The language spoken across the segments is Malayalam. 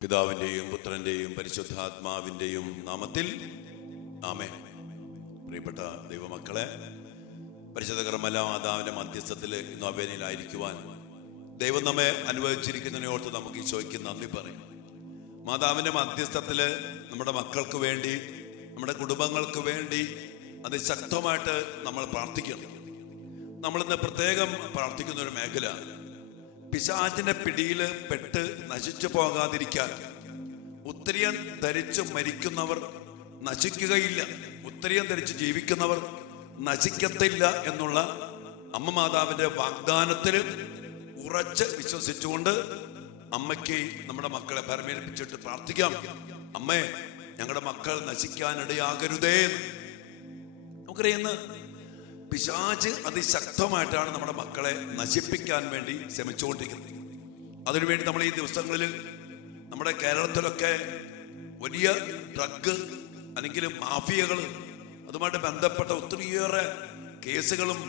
പിതാവിൻ്റെയും പുത്രൻ്റെയും പരിശുദ്ധാത്മാവിൻ്റെയും നാമത്തിൽ ആമേൻ. പ്രിയപ്പെട്ട ദൈവമക്കളെ, പരിശുദ്ധ കർമ്മല മാതാവിൻ്റെ മധ്യസ്ഥത്തിൽ ഇന്ന് അവേനയിലായിരിക്കുവാൻ ദൈവം നമ്മെ അനുവദിച്ചിരിക്കുന്നതിനെ ഓർത്ത് നമുക്ക് ഈശോയ്ക്ക് നന്ദി പറയും. മാതാവിൻ്റെ മധ്യസ്ഥത്തിൽ നമ്മുടെ മക്കൾക്ക് വേണ്ടി, നമ്മുടെ കുടുംബങ്ങൾക്ക് വേണ്ടി അതിശക്തമായിട്ട് നമ്മൾ പ്രാർത്ഥിക്കണം. നമ്മളിന്ന് പ്രത്യേകം പ്രാർത്ഥിക്കുന്ന ഒരു മേഖല, പിശാചിന്റെ പിടിയിൽ പെട്ട് നശിച്ചു പോകാതിരിക്കാൻ. ഉത്തരീയം ധരിച്ച് മരിക്കുന്നവർ നശിക്കുകയില്ല, ഉത്തരീയം ധരിച്ച് ജീവിക്കുന്നവർ നശിക്കത്തില്ല എന്നുള്ള അമ്മ മാതാവിന്റെ വാഗ്ദാനത്തിൽ ഉറച്ച് വിശ്വസിച്ചുകൊണ്ട് അമ്മയ്ക്ക് നമ്മുടെ മക്കളെ പരമേൽപ്പിച്ചിട്ട് പ്രാർത്ഥിക്കാം. അമ്മേ, ഞങ്ങളുടെ മക്കൾ നശിക്കാനിടയാകരുതേ. നമുക്കറിയുന്ന പിശാച് അതിശക്തമായിട്ടാണ് നമ്മുടെ മക്കളെ നശിപ്പിക്കാൻ വേണ്ടി ശ്രമിച്ചുകൊണ്ടിരിക്കുന്നത്. അതിനുവേണ്ടി നമ്മൾ ഈ ദിവസങ്ങളിൽ നമ്മുടെ കേരളത്തിലൊക്കെ വലിയ ഡ്രഗ് അല്ലെങ്കിൽ മാഫിയകൾ, അതുമായിട്ട് ബന്ധപ്പെട്ട ഒത്തിരിയേറെ കേസുകളും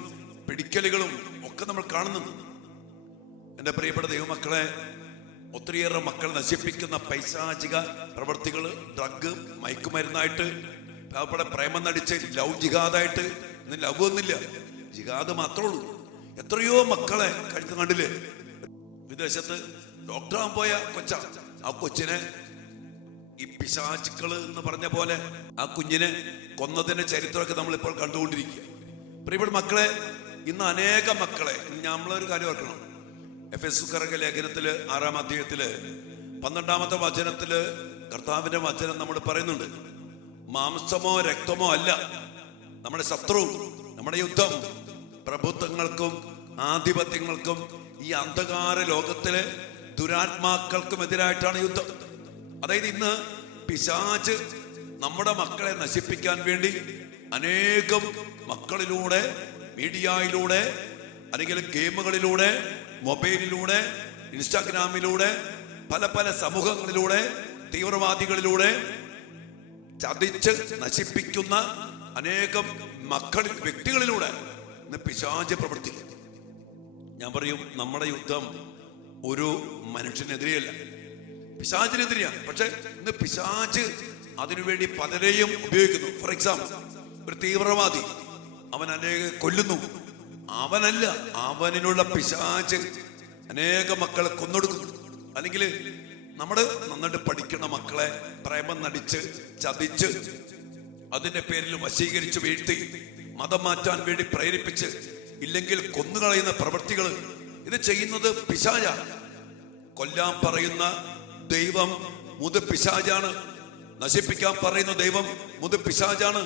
പിടിക്കലുകളും ഒക്കെ നമ്മൾ കാണുന്നുണ്ട്. എൻ്റെ പ്രിയപ്പെട്ട ദൈവമക്കളെ, ഒത്തിരിയേറെ മക്കൾ നശിപ്പിക്കുന്ന പൈശാചിക പ്രവൃത്തികൾ, ഡ്രഗ്, മയക്കുമരുന്നായിട്ട്, അവിടെ പ്രേമം നടിച്ച് ലവ് ജിഹാദായിട്ട്. ഇന്ന് ലവ് ഒന്നില്ല, ജിഹാദ് മാത്രമേ ഉള്ളൂ. എത്രയോ മക്കളെ കണ്ടില്ലേ, വിദേശത്ത് ഡോക്ടറാൻ പോയ കൊച്ച, ആ കൊച്ചിനെ ഈ പിശാചുക്കള് എന്ന് പറഞ്ഞ പോലെ ആ കുഞ്ഞിനെ കൊന്നതിന്റെ ചരിത്രമൊക്കെ നമ്മളിപ്പോൾ കണ്ടുകൊണ്ടിരിക്കുക. പ്രിയപ്പെട്ട മക്കളെ, ഇന്ന് അനേക മക്കളെ നമ്മളൊരു കാര്യം ഓർക്കണം. എഫെസ്യർക്കാരുടെ ലേഖനത്തില് 6-ാം അധ്യായത്തില് 12-ാമത്തെ വചനത്തില് കർത്താവിന്റെ വചനം നമ്മൾ പറയുന്നുണ്ട്, മാംസമോ രക്തമോ അല്ല നമ്മുടെ ശത്രു, നമ്മുടെ യുദ്ധം പ്രഭുത്വങ്ങൾക്കും ആധിപത്യങ്ങൾക്കും ഈ അന്ധകാര ലോകത്തിലെ ദുരാത്മാക്കൾക്കും എതിരായിട്ടാണ് യുദ്ധം. അതായത് ഇന്ന് പിശാച് നമ്മുടെ മക്കളെ നശിപ്പിക്കാൻ വേണ്ടി അനേകം മക്കളിലൂടെ, മീഡിയയിലൂടെ, അല്ലെങ്കിൽ ഗെയിമുകളിലൂടെ, മൊബൈലിലൂടെ, ഇൻസ്റ്റാഗ്രാമിലൂടെ, പല പല സമൂഹങ്ങളിലൂടെ, തീവ്രവാദികളിലൂടെ ചതിച്ച് നശിപ്പിക്കുന്ന അനേകം വ്യക്തികളിലൂടെ ഇന്ന് പിശാച് പ്രവർത്തിക്കും. ഞാൻ പറയും, നമ്മുടെ യുദ്ധം ഒരു മനുഷ്യനെതിരെയല്ല, പിശാചിനെതിരെയാണ്. പക്ഷെ ഇന്ന് പിശാച് അതിനുവേണ്ടി പലരെയും ഉപയോഗിക്കുന്നു. ഫോർ എക്സാമ്പിൾ, ഒരു തീവ്രവാദി അവൻ അനേകം കൊല്ലുന്നു. അവനല്ല, അവനിലുള്ള പിശാച് അനേക മക്കളെ കൊന്നൊടുക്കുന്നു. അല്ലെങ്കിൽ നമ്മുടെ നന്നായിട്ട് പഠിക്കുന്ന മക്കളെ പ്രേമം നടിച്ച് ചതിച്ച് അതിന്റെ പേരിൽ വശീകരിച്ച് വീഴ്ത്തി മതം മാറ്റാൻ വേണ്ടി പ്രേരിപ്പിച്ച്, ഇല്ലെങ്കിൽ കൊന്നുകളയുന്ന പ്രവൃത്തികൾ ഇത് ചെയ്യുന്നത് പിശാചാണ്. കൊല്ലാൻ പറയുന്ന ദൈവം പിശാചാണ്, നശിപ്പിക്കാൻ പറയുന്ന ദൈവം പിശാചാണ്.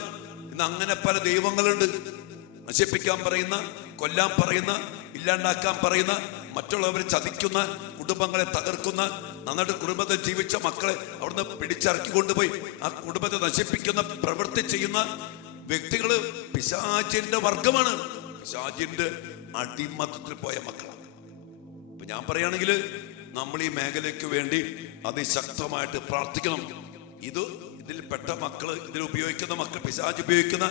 ഇന്ന് അങ്ങനെ പല ദൈവങ്ങളുണ്ട്. നശിപ്പിക്കാൻ പറയുന്ന, കൊല്ലാൻ പറയുന്ന, ഇല്ലാണ്ടാക്കാൻ പറയുന്ന, മറ്റുള്ളവരെ ചതിക്കുന്ന, കുടുംബങ്ങളെ തകർക്കുന്ന, നന്നായിട്ട് കുടുംബത്തെ ജീവിച്ച മക്കളെ അവിടുന്ന് പിടിച്ചിറക്കി കൊണ്ടുപോയി ആ കുടുംബത്തെ നശിപ്പിക്കുന്ന പ്രവൃത്തി ചെയ്യുന്ന വ്യക്തികള് പിശാചിന്റെ വർഗമാണ്, പിശാചിന്റെ അടിമത്തത്തിൽ പോയ മക്കളാണ്. ഇപ്പൊ ഞാൻ പറയുകയാണെങ്കിൽ നമ്മൾ ഈ മേഖലയ്ക്ക് വേണ്ടി അതിശക്തമായിട്ട് പ്രാർത്ഥിക്കണം. ഇതിൽ പെട്ട മക്കള്, ഇതിൽ ഉപയോഗിക്കുന്ന മക്കൾ, പിശാച് ഉപയോഗിക്കുന്ന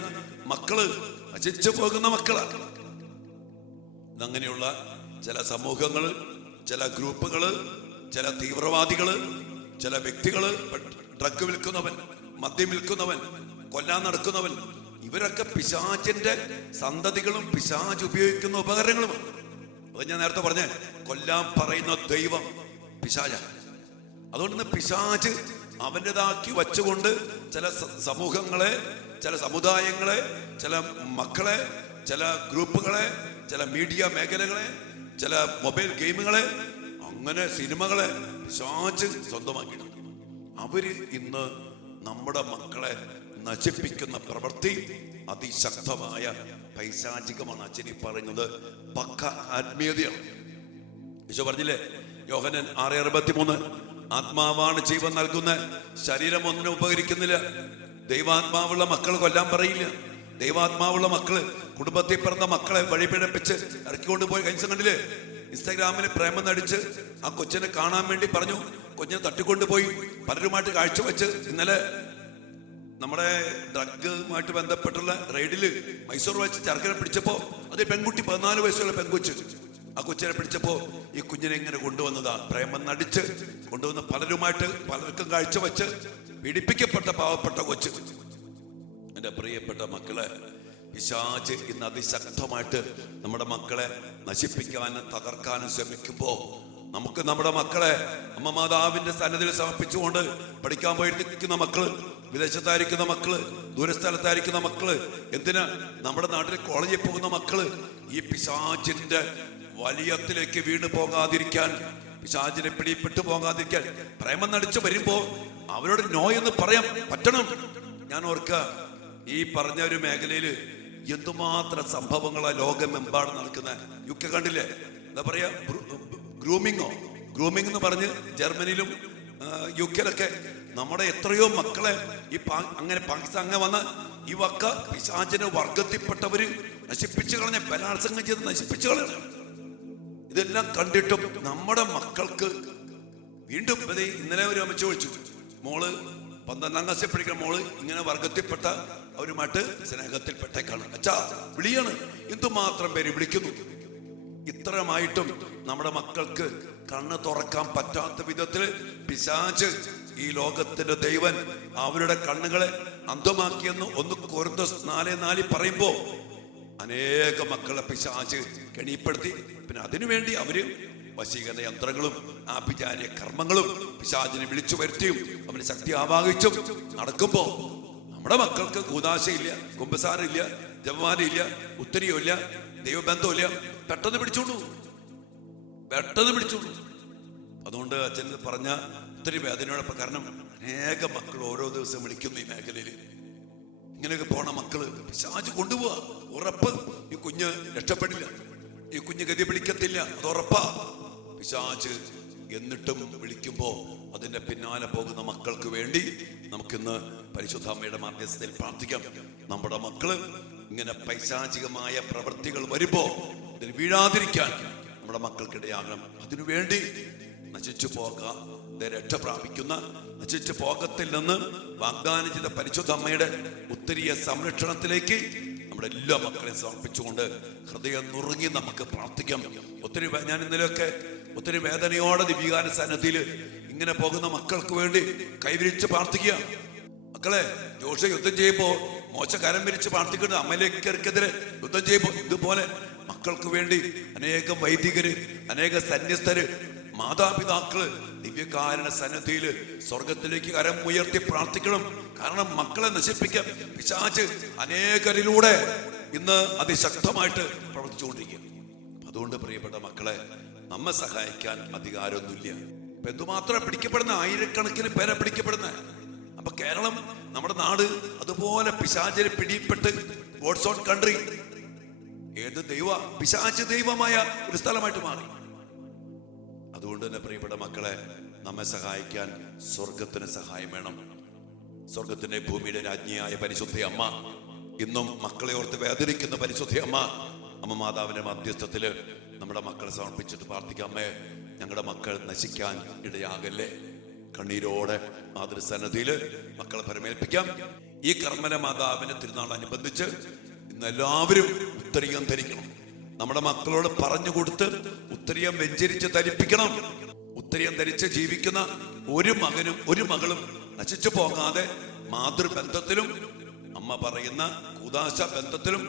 മക്കള് നശിച്ചു പോകുന്ന മക്കളാണ്. ഇതങ്ങനെയുള്ള ചില സമൂഹങ്ങള്, ചില ഗ്രൂപ്പുകള്, ചില തീവ്രവാദികള്, ചില വ്യക്തികള്, ഡ്രഗ് വിൽക്കുന്നവൻ, മദ്യം വിൽക്കുന്നവൻ, കൊല്ലാൻ നടക്കുന്നവൻ, ഇവരൊക്കെ പിശാചിന്റെ സന്തതികളും പിശാച് ഉപയോഗിക്കുന്ന ഉപകരണങ്ങളുമാണ്. അത് ഞാൻ നേരത്തെ പറഞ്ഞ കൊല്ലാൻ പറയുന്ന ദൈവം പിശാച. അതുകൊണ്ട് പിശാച് അവൻ്റെതാക്കി വച്ചുകൊണ്ട് ചില സമൂഹങ്ങളെ, ചില സമുദായങ്ങളെ, ചില മക്കളെ, ചില ഗ്രൂപ്പുകളെ, ചില മീഡിയ മേഖലകളെ, ചില മൊബൈൽ ഗെയിമുകളെ, അങ്ങനെ സിനിമകളെ പിശാച് സ്വന്തമാക്കിയിട്ടുണ്ട്. അവര് ഇന്ന് നമ്മുടെ മക്കളെ നശിപ്പിക്കുന്ന പ്രവൃത്തി അതിശക്തമായ പൈശാചികമാണ്. അച്ഛനി പറയുന്നത് പക്ക ആത്മീയതയാണ്. ഈശോ പറഞ്ഞില്ലേ, യോഹന്നാൻ 6:63, ആത്മാവാണ് ജീവൻ നൽകുന്ന, ശരീരം ഒന്നിനും ഉപകരിക്കുന്നില്ല. ദൈവാത്മാവുള്ള മക്കൾ കൊല്ലാൻ പറയില്ല. ദൈവാത്മാവുള്ള മക്കള്, കുടുംബത്തിൽ പിറന്ന മക്കളെ വഴിപിഴപ്പിച്ച് ഇറക്കിക്കൊണ്ട് പോയി. കഴിഞ്ഞ കണ്ടില്ലേ, ഇൻസ്റ്റാഗ്രാമിൽ പ്രേമം നടിച്ച് ആ കൊച്ചിനെ കാണാൻ വേണ്ടി പറഞ്ഞു, കൊച്ചിനെ തട്ടിക്കൊണ്ടുപോയി പലരുമായിട്ട് കാഴ്ചവെച്ച്. ഇന്നലെ നമ്മുടെ ഡ്രഗുമായിട്ട് ബന്ധപ്പെട്ടുള്ള റെയ്ഡില് മൈസൂർ വെച്ച് ചെറുക്കനെ പിടിച്ചപ്പോ അത് പെൺകുട്ടി, 14 വയസ്സുള്ള പെൺകൊച്ച്, ആ കൊച്ചിനെ പിടിച്ചപ്പോ ഈ കുഞ്ഞിനെ ഇങ്ങനെ കൊണ്ടുവന്നതാ, പ്രേമം നടിച്ച് കൊണ്ടുവന്ന് പലർക്കും കാഴ്ചവെച്ച് പീഡിപ്പിക്കപ്പെട്ട പാവപ്പെട്ട കൊച്ച്. എൻ്റെ പ്രിയപ്പെട്ട മക്കളെ, പിശാച് ഇന്ന് അതിശക്തമായിട്ട് നമ്മുടെ മക്കളെ നശിപ്പിക്കാനും തകർക്കാനും ശ്രമിക്കുമ്പോ നമുക്ക് നമ്മുടെ മക്കളെ അമ്മ മാതാവിന്റെ സന്നിധിയിൽ സമർപ്പിച്ചുകൊണ്ട് പഠിക്കാൻ പോയിരിക്കുന്ന മക്കള്, വിദേശത്തായിരിക്കുന്ന മക്കള്, ദൂരസ്ഥലത്തായിരിക്കുന്ന മക്കള്, എന്തിനാ നമ്മുടെ നാട്ടിൽ കോളേജിൽ പോകുന്ന മക്കള്, ഈ പിശാചിന്റെ വലിയത്തിലേക്ക് വീണ് പോകാതിരിക്കാൻ, പിശാചിനെ പിടിപ്പെട്ടു പോകാതിരിക്കാൻ പ്രേമം നടിച്ച് വരുമ്പോ അവരോട് നോ എന്ന് പറയാൻ പറ്റണം. ഞാൻ ഓർക്ക, ഈ പറഞ്ഞ ഒരു മേഖലയില് എന്തുമാത്രം സംഭവങ്ങളാ ലോകമെമ്പാടും നടക്കുന്നത്. UK കണ്ടില്ലേ, എന്താ പറയാ, ഗ്രൂമിംഗ് എന്ന് പറഞ്ഞ് ജർമ്മനിയിലും UK നമ്മുടെ എത്രയോ മക്കളെ ഈ അങ്ങനെ പാകിസ്ഥാൻ അങ്ങനെ വന്ന ഈ വക്ക പിശാചിന്റെ വർഗത്തിൽപ്പെട്ടവര് നശിപ്പിച്ചു കളഞ്ഞ, ബലാത്സംഗം ചെയ്ത് നശിപ്പിച്ചു കളഞ്ഞ. ഇതെല്ലാം കണ്ടിട്ടും നമ്മുടെ മക്കൾക്ക് വീണ്ടും ഇന്നലെ ഒരു അമ്മച്ച വിളിച്ചു, മോള് 12ാം ക്ലാസ്സിൽ പഠിക്കുന്ന മോള് ഇങ്ങനെ വർഗത്തിൽപ്പെട്ട അവരുമായിട്ട് സ്നേഹത്തിൽപ്പെട്ടേക്കാണ്. അച്ഛാ വിളിയാണ്. എന്തുമാത്രം പേര് വിളിക്കുന്നു. ഇത്രമായിട്ടും നമ്മുടെ മക്കൾക്ക് കണ്ണ് തുറക്കാൻ പറ്റാത്ത വിധത്തിൽ പിശാച്, ഈ ലോകത്തിന്റെ ദൈവൻ അവരുടെ കണ്ണുകളെ അന്ധമാക്കിയെന്ന് 1 കൊരിന്തോസ് 4:4 പറയുമ്പോ അനേക മക്കളെ പിശാച് കെണിപ്പെടുത്തി. പിന്നെ അതിനുവേണ്ടി അവര് വശീകരണ യന്ത്രങ്ങളും ആഭിചാര്യ കർമ്മങ്ങളും പിശാചിനെ വിളിച്ചു വരുത്തിയും അവന് ശക്തി ആവാഹിച്ചും നടക്കുമ്പോ നമ്മുടെ മക്കൾക്ക് കൂദാശയില്ല, കുമ്പസാരമില്ല, ജപമാലയില്ല, ഉത്തരിയില്ല, ദൈവബന്ധമില്ല. പെട്ടെന്ന് പിടിച്ചോളൂ. അതുകൊണ്ട് അച്ഛൻ പറഞ്ഞ ഒത്തിരി വേദനയോടൊപ്പം, കാരണം അനേക മക്കൾ ഓരോ ദിവസം വിളിക്കുന്നു ഈ മേഖലയിൽ. ഇങ്ങനെയൊക്കെ പോണ മക്കള് പിശാച് കൊണ്ടുപോവാ. ഉറപ്പ് ഈ കുഞ്ഞ് രക്ഷപ്പെടില്ല, ഈ കുഞ്ഞ് ഗതി പിടിക്കത്തില്ല, അത് ഉറപ്പാ. പിശാച് എന്നിട്ടും വിളിക്കുമ്പോ അതിന്റെ പിന്നാലെ പോകുന്ന മക്കൾക്ക് വേണ്ടി നമുക്കിന്ന് പരിശുദ്ധ അമ്മയുടെ മാധ്യസ്ഥതയിൽ പ്രാർത്ഥിക്കാം. നമ്മുടെ മക്കള് ഇങ്ങനെ പൈശാചികമായ പ്രവൃത്തികൾ വരുമ്പോ ഇതിൽ വീഴാതിരിക്കാൻ നമ്മുടെ മക്കൾക്കിടയാകണം. അതിനുവേണ്ടി നശിച്ചു പോകാതെ രക്ഷ പ്രാപിക്കുന്ന, നശിച്ചു പോകത്തിൽ നിന്ന് വാഗ്ദാനം ചെയ്ത പരിശുദ്ധ അമ്മയുടെ ഉത്തരീയ സംരക്ഷണത്തിലേക്ക് നമ്മുടെ എല്ലാ മക്കളെയും സമർപ്പിച്ചുകൊണ്ട് ഹൃദയം നുറുങ്ങി നമുക്ക് പ്രാർത്ഥിക്കാം. ഞാൻ ഇന്നലെയൊക്കെ ഒത്തിരി വേദനയോടെ ദിവ്യകാന സന്നിധിയിൽ ഇങ്ങനെ പോകുന്ന മക്കൾക്ക് വേണ്ടി കൈവിരിച്ച് പ്രാർത്ഥിക്കുക. മക്കളെ, ജോഷ യുദ്ധം ചെയ്യുമ്പോ മോശ കരം വിരിച്ച് പ്രാർത്ഥിക്കുന്നത് അമലേക്കർക്കെതിരെ യുദ്ധം ചെയ്യുമ്പോ ഇതുപോലെ മക്കൾക്ക് വേണ്ടി അനേകം വൈദികര്, അനേക സന്യസ്തര്, മാതാപിതാക്കള് ദിവ്യകാരണ സന്നിധിയില് സ്വർഗത്തിലേക്ക് കരം ഉയർത്തി പ്രാർത്ഥിക്കണം. കാരണം മക്കളെ നശിപ്പിക്കാൻ പിശാച് അനേകരിലൂടെ ഇന്ന് അതിശക്തമായിട്ട് പ്രവർത്തിച്ചുകൊണ്ടിരിക്കുക. അതുകൊണ്ട് പ്രിയപ്പെട്ട മക്കളെ, നമ്മെ സഹായിക്കാൻ അധികാരമൊന്നുമില്ല. ഇപ്പൊ എന്തുമാത്രം പിടിക്കപ്പെടുന്ന, ആയിരക്കണക്കിന് പേരെ പിടിക്കപ്പെടുന്ന. അപ്പൊ കേരളം, നമ്മുടെ നാട് അതുപോലെ പിശാചിനെ പിടിപ്പെട്ട് ഗോഡ്സ് ഓൺ കൺട്രി, ഏത് പിശാച് ദൈവമായ ഒരു സ്ഥലമായിട്ട് മാറി. അതുകൊണ്ട് തന്നെ പ്രിയപ്പെട്ട മക്കളെ, നമ്മെ സഹായിക്കാൻ സ്വർഗത്തിന് സഹായം വേണം. സ്വർഗത്തിന്റെ ഭൂമിയുടെ രാജ്ഞിയായ പരിശുദ്ധ അമ്മ, ഇന്നും മക്കളെ ഓർത്ത് വേദനിക്കുന്ന പരിശുദ്ധ അമ്മ മാതാവിന്റെ മധ്യസ്ഥത്തില് നമ്മുടെ മക്കളെ സമർപ്പിച്ചിട്ട് പ്രാർത്ഥിക്കാം. അമ്മേ, ഞങ്ങളുടെ മക്കൾ നശിക്കാൻ ഇടയാകല്ലേ. കണ്ണീരോടെ മാതൃസന്നിധിയില് മക്കളെ പരമേൽപ്പിക്കാം. ഈ കർമ്മല മാതാവിന്റെ തിരുനാൾ അനുബന്ധിച്ച് ഇന്ന് എല്ലാവരും ഉത്തരീയം ധരിക്കണം. നമ്മുടെ മക്കളോട് പറഞ്ഞു കൊടുത്ത് ഉത്തരീയം വെഞ്ചരിച്ച് ധരിപ്പിക്കണം. ഉത്തരീയം ധരിച്ച് ജീവിക്കുന്ന ഒരു മകനും ഒരു മകളും നശിച്ചു പോകാതെ മാതൃബന്ധത്തിലും അമ്മ പറയുന്ന കൂദാശ ബന്ധത്തിലും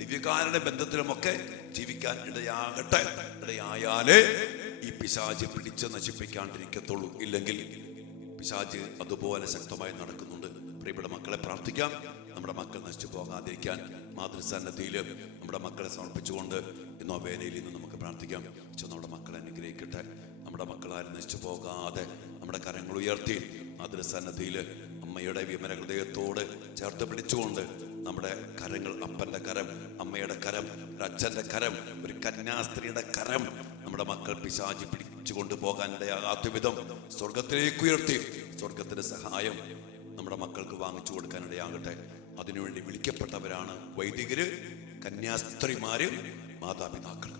ദിവ്യകാരുടെ ബന്ധത്തിലുമൊക്കെ ജീവിക്കാൻ ഇടയാകട്ടെ. ഇടയായാലേ ഈ പിശാച് പിടിച്ച് നശിപ്പിക്കാണ്ടിരിക്കത്തുള്ളൂ. ഇല്ലെങ്കിൽ പിശാച് അതുപോലെ ശക്തമായി നടക്കുന്നുണ്ട്. പ്രിയപ്പെട്ട മക്കളെ, പ്രാർത്ഥിക്കാം. നമ്മുടെ മക്കൾ നശിച്ചു പോകാതിരിക്കാൻ മാതൃസന്നിധിയിൽ നമ്മുടെ മക്കളെ സമർപ്പിച്ചുകൊണ്ട് ഇന്ന് വേലയിൽ നിന്ന് നമുക്ക് പ്രാർത്ഥിക്കാം. നമ്മുടെ മക്കളെ അനുഗ്രഹിക്കട്ടെ. നമ്മുടെ മക്കളാരും നശിച്ചു പോകാതെ നമ്മുടെ കരങ്ങൾ ഉയർത്തി മാതൃസന്നിധിയിൽ അമ്മയുടെ വിമല ഹൃദയത്തോട് ചേർത്ത് പിടിച്ചുകൊണ്ട് നമ്മുടെ കരങ്ങൾ, അപ്പന്റെ കരം, അമ്മയുടെ കരം, ഒരു അച്ഛന്റെ കരം, ഒരു കന്യാസ്ത്രീയുടെ കരം, നമ്മുടെ മക്കൾ പിശാചി പിടിച്ചു കൊണ്ടുപോകാൻ ഇടയാകാത്ത വിധം സ്വർഗത്തിലേക്ക് ഉയർത്തി സ്വർഗത്തിന്റെ സഹായം നമ്മുടെ മക്കൾക്ക് വാങ്ങിച്ചു കൊടുക്കാൻ ഇടയാകട്ടെ. അതിനുവേണ്ടി വിളിക്കപ്പെട്ടവരാണ് വൈദികര്, കന്യാസ്ത്രീമാര്, മാതാപിതാക്കൾ.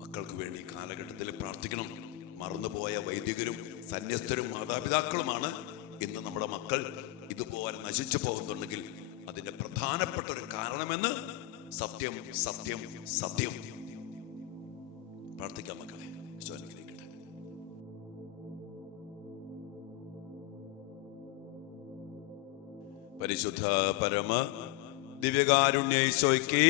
മക്കൾക്ക് വേണ്ടി കാലഘട്ടത്തിൽ പ്രാർത്ഥിക്കണം. മറന്നുപോയ വൈദികരും സന്യസ്തരും മാതാപിതാക്കളുമാണ് ഇന്ന് നമ്മുടെ മക്കൾ ഇതുപോലെ നശിച്ചു പോകുന്നുണ്ടെങ്കിൽ അതിന്റെ പ്രധാനപ്പെട്ട ഒരു കാരണമെന്ന് സത്യം സത്യം സത്യം പ്രാർത്ഥിക്കാം മക്കളെ. ഈശോ അനുഗ്രഹിക്കട്ടെ. പരിശുദ്ധ പരമ ദിവ്യകാരുണ്യ ഈശോയ്ക്ക്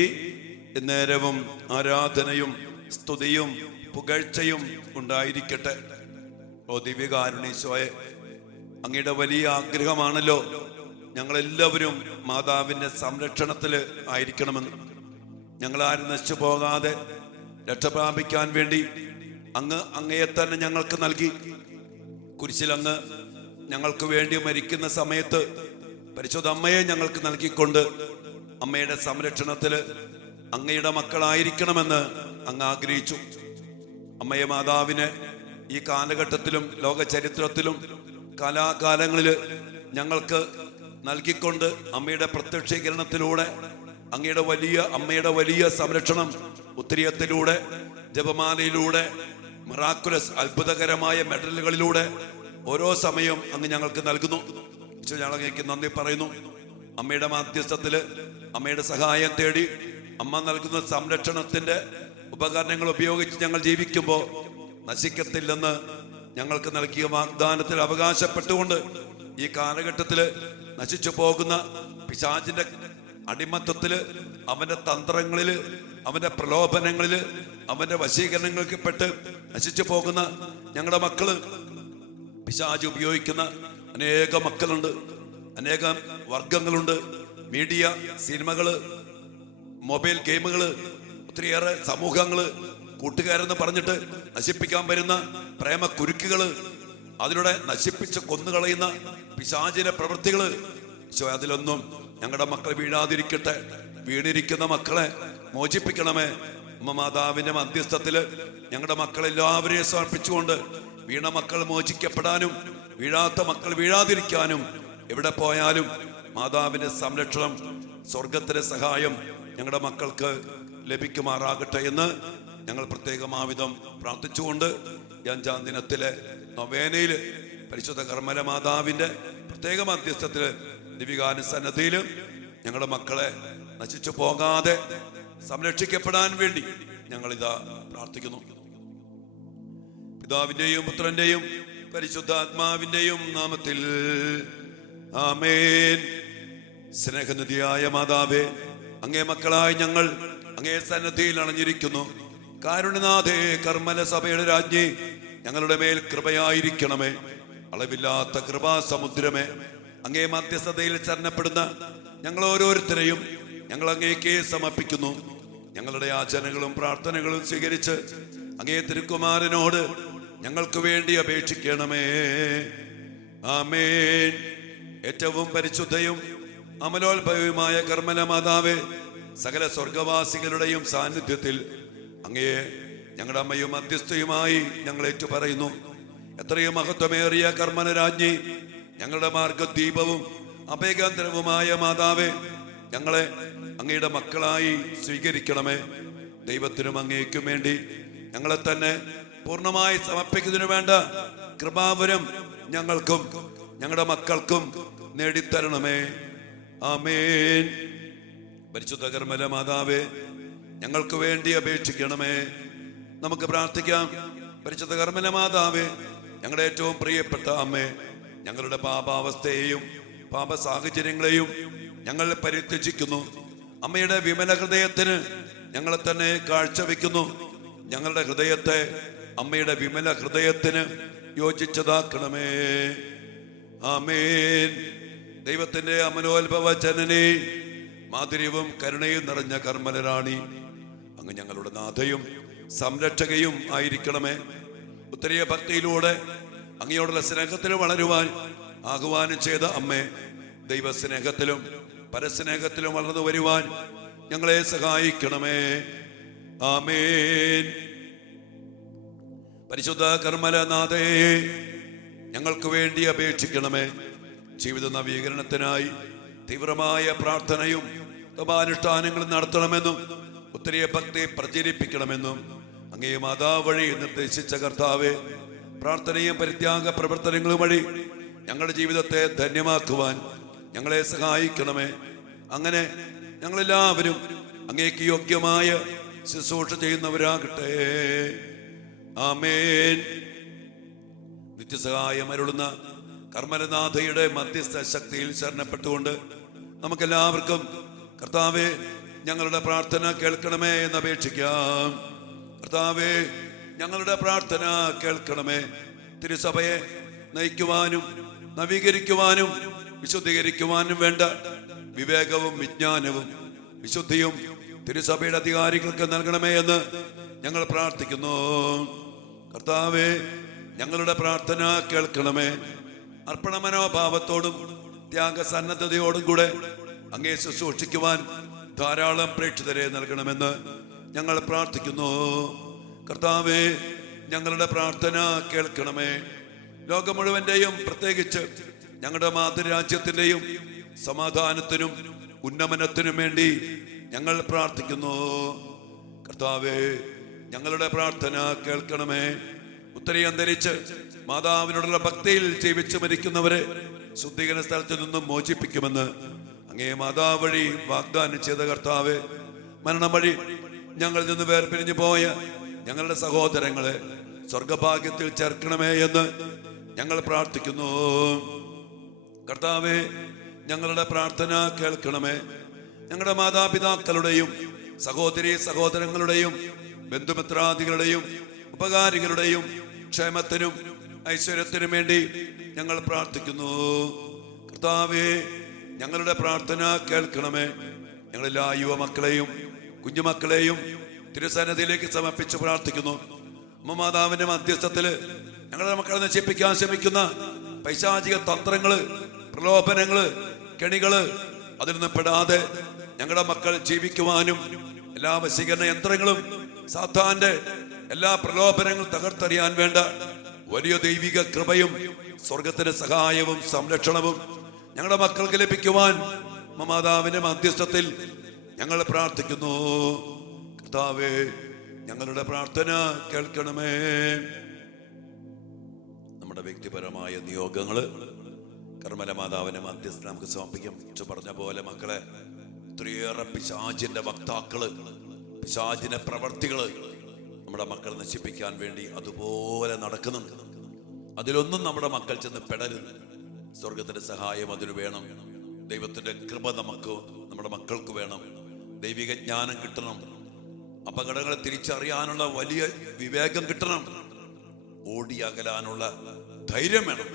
നേരവും ആരാധനയും സ്തുതിയും പുകഴ്ചയും ഉണ്ടായിരിക്കട്ടെ. ഓ ദിവ്യകാരുണ്യ ഈശോയെ, അങ്ങയുടെ വലിയ ആഗ്രഹമാണല്ലോ ഞങ്ങളെല്ലാവരും മാതാവിൻ്റെ സംരക്ഷണത്തിൽ ആയിരിക്കണമെന്ന്. ഞങ്ങളാരും നശിച്ചു പോകാതെ രക്ഷ പ്രാപിക്കാൻ വേണ്ടി അങ്ങയെ തന്നെ ഞങ്ങൾക്ക് നൽകി. കുരിശിൽ അങ്ങ് ഞങ്ങൾക്ക് വേണ്ടി മരിക്കുന്ന സമയത്ത് പരിശുദ്ധ അമ്മയെ ഞങ്ങൾക്ക് നൽകിക്കൊണ്ട് അമ്മയുടെ സംരക്ഷണത്തിൽ അങ്ങയുടെ മക്കളായിരിക്കണമെന്ന് അങ്ങ് ആഗ്രഹിച്ചു. അമ്മയെ മാതാവിനെ ഈ കാലഘട്ടത്തിലും ലോക ചരിത്രത്തിലും കാലാകാലങ്ങളിൽ ഞങ്ങൾക്ക് നൽകിക്കൊണ്ട് അമ്മയുടെ പ്രത്യക്ഷീകരണത്തിലൂടെ അമ്മയുടെ വലിയ സംരക്ഷണം ഉത്തരീയത്തിലൂടെ, ജപമാലയിലൂടെ, മിറാക്കുലസ് അത്ഭുതകരമായ മെഡലുകളിലൂടെ ഓരോ സമയം അങ്ങ് ഞങ്ങൾക്ക് നൽകുന്നു. ഞങ്ങൾക്ക് നന്ദി പറയുന്നു. അമ്മയുടെ മാധ്യസ്ഥത്തില് അമ്മയുടെ സഹായം തേടി അമ്മ നൽകുന്ന സംരക്ഷണത്തിന്റെ ഉപകരണങ്ങൾ ഉപയോഗിച്ച് ഞങ്ങൾ ജീവിക്കുമ്പോൾ നശിക്കത്തില്ലെന്ന് ഞങ്ങൾക്ക് നൽകിയ വാഗ്ദാനത്തിൽ അവകാശപ്പെട്ടുകൊണ്ട് ഈ കാലഘട്ടത്തില് നശിച്ചു പോകുന്ന പിശാചിന്റെ അടിമത്തത്തില്, അവന്റെ തന്ത്രങ്ങളില്, അവന്റെ പ്രലോഭനങ്ങളില്, അവന്റെ വശീകരണങ്ങൾക്ക് പെട്ട് നശിച്ചു പോകുന്ന ഞങ്ങളുടെ മക്കള്, പിശാച് ഉപയോഗിക്കുന്ന അനേക മക്കളുണ്ട്, അനേകം വർഗങ്ങളുണ്ട്. മീഡിയ, സിനിമകള്, മൊബൈൽ ഗെയിമുകള്, ഒത്തിരിയേറെ സമൂഹങ്ങള്, കൂട്ടുകാരെന്ന് പറഞ്ഞിട്ട് നശിപ്പിക്കാൻ വരുന്ന പ്രേമ കുരുക്കുകള്, അതിലൂടെ നശിപ്പിച്ച് കൊന്നുകളയുന്ന പിശാചിന്റെ പ്രവൃത്തികള്. അതിലൊന്നും ഞങ്ങളുടെ മക്കൾ വീഴാതിരിക്കട്ടെ. വീണിരിക്കുന്ന മക്കളെ മോചിപ്പിക്കണമേ. അമ്മ മാതാവിന്റെ മധ്യസ്ഥത്തില് ഞങ്ങളുടെ മക്കളെല്ലാവരെയും സമർപ്പിച്ചുകൊണ്ട് വീണ മക്കൾ മോചിക്കപ്പെടാനും വീഴാത്ത മക്കൾ വീഴാതിരിക്കാനും എവിടെ പോയാലും മാതാവിന്റെ സംരക്ഷണം, സ്വർഗത്തിലെ സഹായം ഞങ്ങളുടെ മക്കൾക്ക് ലഭിക്കുമാറാകട്ടെ എന്ന് ഞങ്ങൾ പ്രത്യേകമാവിധം പ്രാർത്ഥിച്ചുകൊണ്ട് 5-ാം ദിനത്തിലെ നൊവേനയില് പരിശുദ്ധ കർമ്മല മാതാവിന്റെ പ്രത്യേക മധ്യസ്ഥത്തില് ദിവ്യകാരുണ്യസന്നിധിയിലും ഞങ്ങളുടെ മക്കളെ നശിച്ചു പോകാതെ സംരക്ഷിക്കപ്പെടാൻ വേണ്ടി ഞങ്ങളിതാ പ്രാർത്ഥിക്കുന്നു. പിതാവിന്റെയും പുത്രന്റെയും പരിശുദ്ധാത്മാവിന്റെയും നാമത്തിൽ ആമേൻ. സ്നേഹനിധിയായ മാതാവേ, അങ്ങേ മക്കളായി ഞങ്ങൾ അങ്ങേ സന്നിധിയിൽ അണഞ്ഞിരിക്കുന്നു. കാരുണ്യനാഥേ, കർമ്മല സഭയുടെ രാജ്ഞി, ഞങ്ങളുടെ മേൽ കൃപയായിരിക്കണമേ. അളവില്ലാത്ത കൃപാസമുദ്രമേ, അങ്ങേ മധ്യസ്ഥതയിൽ ചരണപ്പെടുന്ന ഞങ്ങൾ ഓരോരുത്തരെയും ഞങ്ങൾ അങ്ങേക്ക് സമർപ്പിക്കുന്നു. ഞങ്ങളുടെ യാചനകളും പ്രാർത്ഥനകളും സ്വീകരിച്ച് അങ്ങേ തിരുക്കുമാരനോട് ഞങ്ങൾക്ക് വേണ്ടി അപേക്ഷിക്കണമേ. ആമേൻ. ഏറ്റവും പരിശുദ്ധയും അമലോത്ഭവയുമായ കർമ്മല മാതാവേ, സകല സ്വർഗവാസികളുടെയും സാന്നിധ്യത്തിൽ അങ്ങയെ ഞങ്ങളുടെ അമ്മയും മധ്യസ്ഥയുമായി ഞങ്ങൾ ഏറ്റുപറയുന്നു. എത്രയും മഹത്വമേറിയ കർമ്മല രാജ്ഞി, ഞങ്ങളുടെ മാർഗദീപവും അഭയകേന്ദ്രവുമായ മാതാവേ, ഞങ്ങളെ അങ്ങയുടെ മക്കളായി സ്വീകരിക്കണമേ. ദൈവത്തിനും അങ്ങേക്കും വേണ്ടി ഞങ്ങളെ തന്നെ പൂർണ്ണമായി സമർപ്പിക്കുന്നതിനു വേണ്ട കൃപാവരം ഞങ്ങൾക്കും ഞങ്ങളുടെ മക്കൾക്കും നേടിത്തരണമേ. ആമേൻ. പരിശുദ്ധ കർമ്മല മാതാവേ, ഞങ്ങൾക്ക് വേണ്ടി അപേക്ഷിക്കണമേ. നമുക്ക് പ്രാർത്ഥിക്കാം. പരിശുദ്ധ കർമ്മല മാതാവേ, ഞങ്ങളുടെ ഏറ്റവും പ്രിയപ്പെട്ട അമ്മേ, ഞങ്ങളുടെ പാപാവസ്ഥയെയും പാപ സാഹചര്യങ്ങളെയും ഞങ്ങൾ പരിത്യജിക്കുന്നു. അമ്മയുടെ വിമല ഹൃദയത്തിന് ഞങ്ങളെ തന്നെ കാഴ്ചവെക്കുന്നു. ഞങ്ങളുടെ ഹൃദയത്തെ അമ്മയുടെ വിമല ഹൃദയത്തിന് യോജിച്ചതാക്കണമേ. ആമേൻ. ദൈവത്തിന്റെ അമലോത്ഭവ ജനനി, മാധുര്യവും കരുണയും നിറഞ്ഞ കർമ്മലരാണി, അങ്ങ് ഞങ്ങളുടെ നാഥയും സംരക്ഷകയും ആയിരിക്കണമേ. ഉത്തരീയ ഭക്തിയിലൂടെ അങ്ങയോടുള്ള സ്നേഹത്തിൽ വളരുവാൻ ആഹ്വാനം ചെയ്ത അമ്മേ, ദൈവസ്നേഹത്തിലും പരസ്നേഹത്തിലും വളർന്നു വരുവാൻ ഞങ്ങളെ സഹായിക്കണമേ. ആമേൻ. പരിശുദ്ധ കർമ്മലനാഥേ, ഞങ്ങൾക്ക് വേണ്ടി അപേക്ഷിക്കണമേ. ജീവിത നവീകരണത്തിനായി തീവ്രമായ പ്രാർത്ഥനയും തപാനുഷ്ഠാനങ്ങളും നടത്തണമെന്നും ഉത്തരീയ ഭക്തി പ്രചരിപ്പിക്കണമെന്നും അങ്ങേ മാതാവ് വഴി നിർദ്ദേശിച്ച കർത്താവേ, പ്രാർത്ഥനയും പരിത്യാഗ പ്രവർത്തനങ്ങളും വഴി ഞങ്ങളുടെ ജീവിതത്തെ ധന്യമാക്കുവാൻ ഞങ്ങളെ സഹായിക്കണമേ. അങ്ങനെ ഞങ്ങളെല്ലാവരും അങ്ങേക്ക് യോഗ്യമായ ശുശ്രൂഷ ചെയ്യുന്നവരാകട്ടെ. ആമേൻ. നിത്യസഹായം അരുളുന്ന കർമ്മലനാഥയുടെ മധ്യസ്ഥ ശക്തിയിൽ ശരണപ്പെട്ടുകൊണ്ട് നമുക്കെല്ലാവർക്കും കർത്താവേ ഞങ്ങളുടെ പ്രാർത്ഥന കേൾക്കണമേ എന്ന് അപേക്ഷിക്കാം. കർത്താവേ ഞങ്ങളുടെ പ്രാർത്ഥന കേൾക്കണമേ. തിരുസഭയെ നയിക്കുവാനും നവീകരിക്കുവാനും വിശുദ്ധീകരിക്കുവാനും വേണ്ട വിവേകവും വിജ്ഞാനവും വിശുദ്ധിയും തിരുസഭയുടെ അധികാരികൾക്ക് നൽകണമേ എന്ന് ഞങ്ങൾ പ്രാർത്ഥിക്കുന്നു. കർത്താവേ ഞങ്ങളുടെ പ്രാർത്ഥന കേൾക്കണമേ. അർപ്പണ മനോഭാവത്തോടും ത്യാഗസന്നദ്ധതയോടും കൂടെ അങ്ങേ ശുശ്രൂഷിക്കുവാൻ ധാരാളം പ്രേക്ഷിതരെ നൽകണമെന്ന് ഞങ്ങൾ പ്രാർത്ഥിക്കുന്നു. കർത്താവേ ഞങ്ങളുടെ പ്രാർത്ഥന കേൾക്കണമേ. ലോകം മുഴുവന്റെയും പ്രത്യേകിച്ച് ഞങ്ങളുടെ മാതൃരാജ്യത്തിന്റെയും സമാധാനത്തിനും ഉന്നമനത്തിനും വേണ്ടി ഞങ്ങൾ പ്രാർത്ഥിക്കുന്നു. കർത്താവേ ഞങ്ങളുടെ പ്രാർത്ഥന കേൾക്കണമേ. ഉത്തരി അന്തരിച്ച് മാതാവിനോടുള്ള ഭക്തിയിൽ ജീവിച്ചു മരിക്കുന്നവരെ ശുദ്ധീകരണ സ്ഥലത്ത് നിന്നും മോചിപ്പിക്കുമെന്ന് അങ്ങേ മാതാവ് വഴി വാഗ്ദാനം ചെയ്ത കർത്താവേ, മരണം വഴി ഞങ്ങളിൽ നിന്ന് വേർപിരിഞ്ഞു പോയ ഞങ്ങളുടെ സഹോദരങ്ങളെ സ്വർഗഭാഗ്യത്തിൽ ചേർക്കണമേ എന്ന് ഞങ്ങൾ പ്രാർത്ഥിക്കുന്നു. കർത്താവേ ഞങ്ങളുടെ പ്രാർത്ഥന കേൾക്കണമേ. ഞങ്ങളുടെ മാതാപിതാക്കളുടെയും സഹോദരി സഹോദരങ്ങളുടെയും ബന്ധുമിത്രാദികളുടെയും ഉപകാരികളുടെയും ക്ഷേമത്തിനും ഐശ്വര്യത്തിനും വേണ്ടി ഞങ്ങൾ പ്രാർത്ഥിക്കുന്നു. കർത്താവേ ഞങ്ങളുടെ പ്രാർത്ഥന കേൾക്കണമേ. ഞങ്ങളെല്ലാ യുവമക്കളെയും കുഞ്ഞുമക്കളെയും തിരുസന്നിധിയിലേക്ക് സമർപ്പിച്ച് പ്രാർത്ഥിക്കുന്നു. അമ്മ മാതാവിന്റെ മധ്യസ്ഥത്തില് ഞങ്ങളുടെ മക്കളെ നശിപ്പിക്കാൻ ശ്രമിക്കുന്ന പൈശാചിക തന്ത്രങ്ങള്, പ്രലോഭനങ്ങള്, കെണികള് അതിൽ നിന്ന് പെടാതെ ഞങ്ങളുടെ മക്കൾ ജീവിക്കുവാനും എല്ലാ വശീകരണ യന്ത്രങ്ങളും സാത്താന്റെ എല്ലാ പ്രലോഭനങ്ങളും തകർത്തെറിയാൻ വേണ്ട വലിയ ദൈവിക കൃപയും സ്വർഗത്തിന്റെ സഹായവും സംരക്ഷണവും ഞങ്ങളുടെ മക്കൾക്ക് ലഭിക്കുവാൻ മാതാവിന്റെ മധ്യസ്ഥത്തിൽ ഞങ്ങൾ പ്രാർത്ഥിക്കുന്നു. കർത്താവേ ഞങ്ങളുടെ പ്രാർത്ഥന കേൾക്കണമേ. നമ്മുടെ വ്യക്തിപരമായ നിയോഗങ്ങള് കർമ്മല മാതാവിന്റെ മധ്യസ്ഥ നമുക്ക് സമർപ്പിക്കാം. പറഞ്ഞ പോലെ മക്കളെ ഒത്തിരിയേറെ പിശാചിന്റെ വക്താക്കള്, പിശാചിന്റെ പ്രവർത്തികള് നമ്മുടെ മക്കൾ നശിപ്പിക്കാൻ വേണ്ടി അതുപോലെ നടക്കുന്നുണ്ട്. അതിലൊന്നും നമ്മുടെ മക്കൾ ചെന്ന് പെടരുത്. സ്വർഗത്തിന്റെ സഹായം അതിന് വേണം. ദൈവത്തിന്റെ കൃപ നമ്മുടെ മക്കൾക്ക് വേണം. ദൈവിക ജ്ഞാനം കിട്ടണം. അപകടങ്ങളെ തിരിച്ചറിയാനുള്ള വലിയ വിവേകം കിട്ടണം. ഓടി അകലാനുള്ള ധൈര്യം വേണം.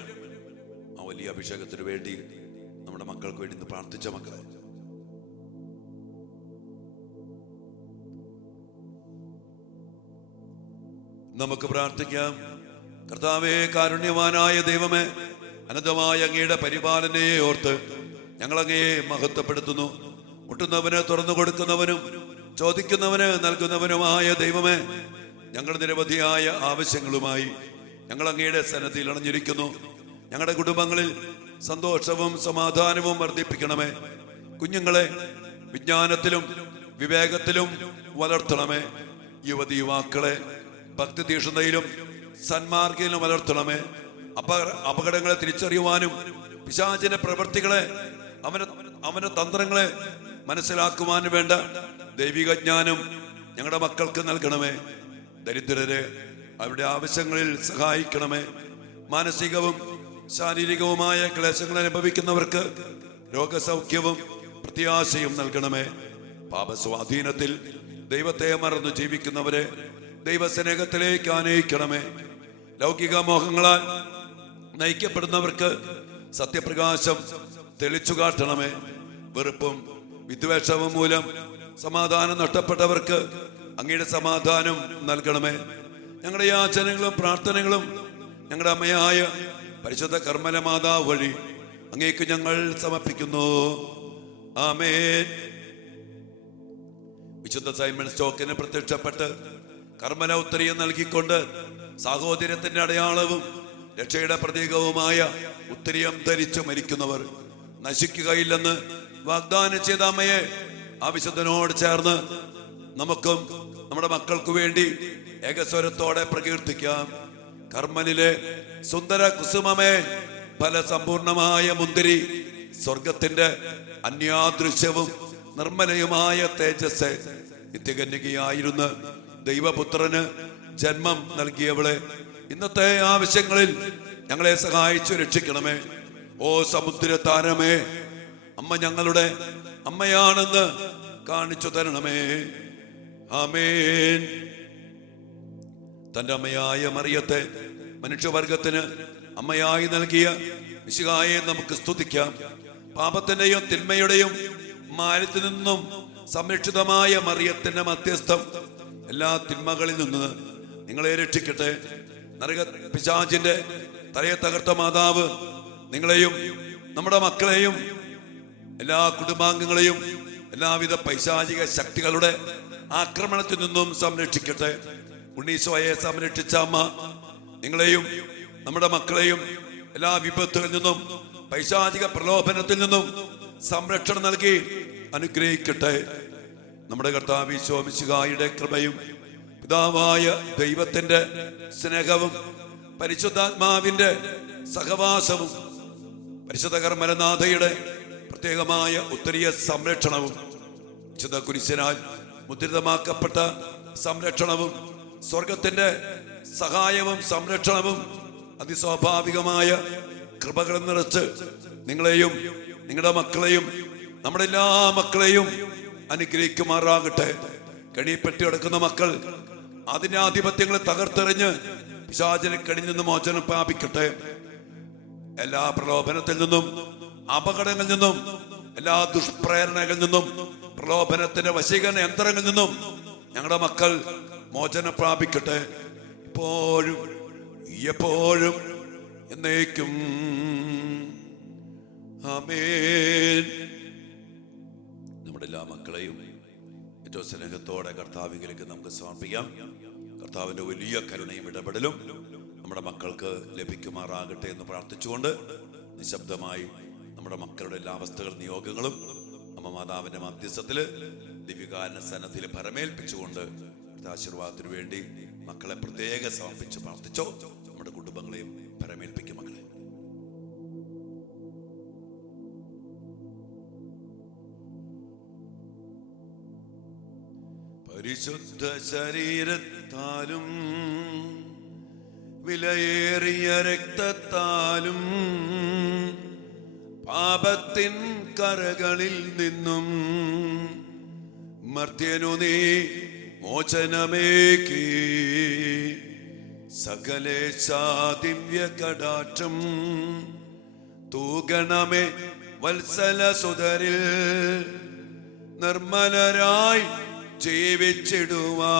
ആ വലിയ അഭിഷേകത്തിന് വേണ്ടി നമ്മുടെ മക്കൾക്ക് വേണ്ടി പ്രാർത്ഥിച്ച മക്കളെ നമുക്ക് പ്രാർത്ഥിക്കാം. കർത്താവേ കാരുണ്യവാനായ ദൈവമേ, അനന്തമായ അങ്ങയുടെ പരിപാലനയെ ഓർത്ത് ഞങ്ങൾ അങ്ങയെ മഹത്വപ്പെടുത്തുന്നു. മുട്ടുന്നവന് തുറന്നു കൊടുക്കുന്നവനും ചോദിക്കുന്നവന് നൽകുന്നവനുമായ ദൈവമേ, ഞങ്ങളുടെ നിരവധിയായ ആവശ്യങ്ങളുമായി ഞങ്ങൾ അങ്ങയുടെ സന്നിധിയിൽ അണഞ്ഞിരിക്കുന്നു. ഞങ്ങളുടെ കുടുംബങ്ങളിൽ സന്തോഷവും സമാധാനവും വർദ്ധിപ്പിക്കണമേ. കുഞ്ഞുങ്ങളെ വിജ്ഞാനത്തിലും വിവേകത്തിലും വളർത്തണമേ. യുവതി യുവാക്കളെ ഭക്തി തീഷ്ണതയിലും സന്മാർഗയിലും വളർത്തണമേ. അപകടങ്ങളെ തിരിച്ചറിയുവാനും പിശാചിന്റെ പ്രവൃത്തികളെ അവന്റെ തന്ത്രങ്ങളെ മനസ്സിലാക്കുവാനും വേണ്ട ദൈവിക ജ്ഞാനം ഞങ്ങളുടെ മക്കൾക്ക് നൽകണമേ. ദരിദ്രരെ അവരുടെ ആവശ്യങ്ങളിൽ സഹായിക്കണമേ. മാനസികവും ശാരീരികവുമായ ക്ലേശങ്ങൾ അനുഭവിക്കുന്നവർക്ക് രോഗസൗഖ്യവും പ്രത്യാശയും നൽകണമേ. പാപസ്വാധീനത്തിൽ ദൈവത്തെ മറന്നു ജീവിക്കുന്നവരെ ദൈവസ്നേഹത്തിലേക്ക് ആനയിക്കണമേ. ലൗകിക മോഹങ്ങളാൽ നയിക്കപ്പെടുന്നവർക്ക് സത്യപ്രകാശം തെളിച്ചു കാട്ടണമേ. വെറുപ്പും വിദ്വേഷവും മൂലം സമാധാനം നഷ്ടപ്പെട്ടവർക്ക് അങ്ങയുടെ സമാധാനം നൽകണമേ. ഞങ്ങളുടെ യാചനകളും പ്രാർത്ഥനകളും ഞങ്ങളുടെ അമ്മയായ പരിശുദ്ധ കർമ്മല മാതാവ് വഴി അങ്ങേക്ക് ഞങ്ങൾ സമർപ്പിക്കുന്നു. ആമേൻ. വിശുദ്ധ സൈമൺ സ്റ്റോക്കിന് പ്രത്യക്ഷപ്പെട്ട് കർമ്മല ഉത്തരീയം നൽകിക്കൊണ്ട് സാഹോദര്യത്തിന്റെ അടയാളവും രക്ഷയുടെ പ്രതീകവുമായ ഉത്തരീയം ധരിച്ചു മരിക്കുന്നവർ നശിക്കുകയില്ലെന്ന് വാഗ്ദാനം ചെയ്ത അമ്മയെ ആ വിശുദ്ധനോട് ചേർന്ന് നമുക്കും നമ്മുടെ മക്കൾക്കു വേണ്ടി ഏകസ്വരത്തോടെ പ്രകീർത്തിക്കാം. കർമ്മലിലെ സുന്ദര കുസുമമേ, ഫലസമ്പൂർണമായ മുന്തിരി, സ്വർഗത്തിന്റെ അന്യാദൃശ്യവും നിർമ്മലയുമായ തേജസ്, നിത്യകന്യകയായിരുന്ന ദൈവപുത്രന് ജന്മം നൽകിയവളെ, ഇന്നത്തെ ആവശ്യങ്ങളിൽ ഞങ്ങളെ സഹായിച്ചു രക്ഷിക്കണമേ. ഓ സമുദ്ര താരമേ, അമ്മ ഞങ്ങളുടെ അമ്മയാണെന്ന് കാണിച്ചു തരണമേ. ആമേൻ. തന്റെ അമ്മയായ മറിയത്തെ മനുഷ്യവർഗത്തിന് അമ്മയായി നൽകിയ മിശിഹായെ നമുക്ക് സ്തുതിക്കാം. പാപത്തിന്റെയും തിന്മയുടെയും മാലിന്യത്തിൽ നിന്നും സംരക്ഷിതമായ മറിയത്തിന്റെ മധ്യസ്ഥം എല്ലാ തിന്മകളിൽ നിന്ന് നിങ്ങളെ രക്ഷിക്കട്ടെ. നരക പിശാചിന്റെ തലയെ തകർത്ത മാതാവ് നിങ്ങളെയും നമ്മുടെ മക്കളെയും എല്ലാ കുടുംബാംഗങ്ങളെയും എല്ലാവിധ പൈശാചിക ശക്തികളുടെ ആക്രമണത്തിൽ നിന്നും സംരക്ഷിക്കട്ടെ. ഉണ്ണീശോയെ സംരക്ഷിച്ച അമ്മ നിങ്ങളെയും നമ്മുടെ മക്കളെയും എല്ലാ വിപത്തുകളിൽ നിന്നും പൈശാചിക പ്രലോഭനത്തിൽ നിന്നും സംരക്ഷണം നൽകി അനുഗ്രഹിക്കട്ടെ. നമ്മുടെ കർത്താവ് ഈശോ മിശിഹായുടെ കൃപയും പിതാവായ ദൈവത്തിന്റെ സ്നേഹവും പരിശുദ്ധാത്മാവിന്റെ സഹവാസവും പരിശുദ്ധ കർമ്മലനാഥയുടെ പ്രത്യേകമായ ഉത്തരീയ സംരക്ഷണവും വിശുദ്ധ കുരിശിനാൽ മുദ്രിതമാക്കപ്പെട്ട സംരക്ഷണവും സ്വർഗത്തിന്റെ സഹായവും സംരക്ഷണവും അതിസ്വാഭാവികമായ കൃപകൾ നിറച്ച് നിങ്ങളെയും നിങ്ങളുടെ മക്കളെയും നമ്മുടെ എല്ലാ മക്കളെയും അനുഗ്രഹിക്കുമാറാകട്ടെ. കെണിപ്പെട്ടി കിടക്കുന്ന മക്കൾ അതിന്റെ ആധിപത്യങ്ങളെ തകർത്തെറിഞ്ഞ് പിശാചിനെ കെണിയിൽ നിന്ന് മോചനം പ്രാപിക്കട്ടെ. എല്ലാ പ്രലോഭനത്തിൽ നിന്നും അപകടങ്ങളിൽ നിന്നും എല്ലാ ദുഷ്പ്രേരണകളിൽ നിന്നും പ്രലോഭനത്തിന്റെ വശീകരണ യന്ത്രങ്ങളിൽ നിന്നും ഞങ്ങളുടെ മക്കൾ മോചനം പ്രാപിക്കട്ടെ. ഇപ്പോഴും എപ്പോഴും എന്നേക്കും. ആമേൻ. നമ്മുടെ എല്ലാ മക്കളെയും ഏറ്റവും സ്നേഹത്തോടെ കർത്താവിലേക്ക് നമുക്ക് സമർപ്പിക്കാം. കർത്താവിന്റെ വലിയ കരുണയും ഇടപെടലും നമ്മുടെ മക്കൾക്ക് ലഭിക്കുമാറാകട്ടെ എന്ന് പ്രാർത്ഥിച്ചുകൊണ്ട് നിശബ്ദമായി നമ്മുടെ മക്കളുടെ എല്ലാ അവസ്ഥകളും നിയോഗങ്ങളും അമ്മ മാതാവിന്റെ മധ്യസ്ഥത്തില് ദിവ്യകാരുണ്യ സന്നദ്ധിയിൽ ഭരമേൽപ്പിച്ചുകൊണ്ട് ആശീർവാദത്തിനു വേണ്ടി മക്കളെ പ്രത്യേകം സമർപ്പിച്ച് പ്രാർത്ഥിച്ചോ. നമ്മുടെ കുടുംബങ്ങളെയും ഭരമേൽപ്പിക്കും. മക്കളെ പരിശുദ്ധ ശരീരത്താലും വിലയേറിയ രക്തത്താലും പാപത്തിൻ കരകളിൽ നിന്നും മർത്യനു നീ മോചനമേകി സകലേശാ ദിവ്യ കടാക്ഷം തൂകണമേ വത്സല സുതരിൽ നിർമ്മലരായി ജീവിച്ചിടുവാൻ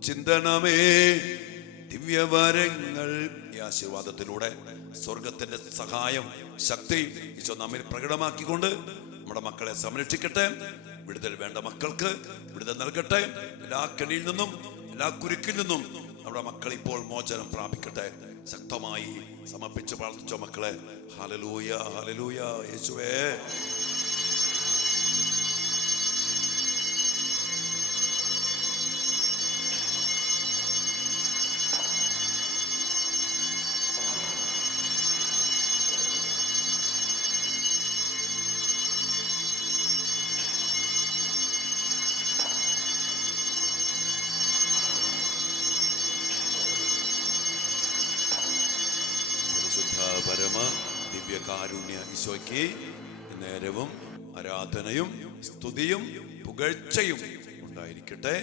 ചിന്തണമേ ദിവ്യവരങ്ങൾ. ഈ ആശീർവാദത്തിലൂടെ സ്വർഗത്തിന്റെ സഹായം ശക്തി ഈശോ നമ്മിൽ പ്രകടമാക്കിക്കൊണ്ട് നമ്മുടെ മക്കളെ സംരക്ഷിക്കട്ടെ. വിടുതൽ വേണ്ട മക്കൾക്ക് വിടുതൽ നൽകട്ടെ. എല്ലാ കെണിയിൽ നിന്നും എല്ലാ കുരുക്കിൽ നിന്നും നമ്മുടെ മക്കൾ ഇപ്പോൾ മോചനം പ്രാപിക്കട്ടെ. ശക്തമായി സമർപ്പിച്ച് പ്രാർത്ഥിച്ചോ മക്കളെ. Hallelujah, hallelujah. യേശുവേ പരമ ദിവ്യകാരുണ്യ ഈശോയ്ക്ക് നേരവും ആരാധനയും സ്തുതിയും പുകഴ്ചയും ഉണ്ടായിരിക്കട്ടെ.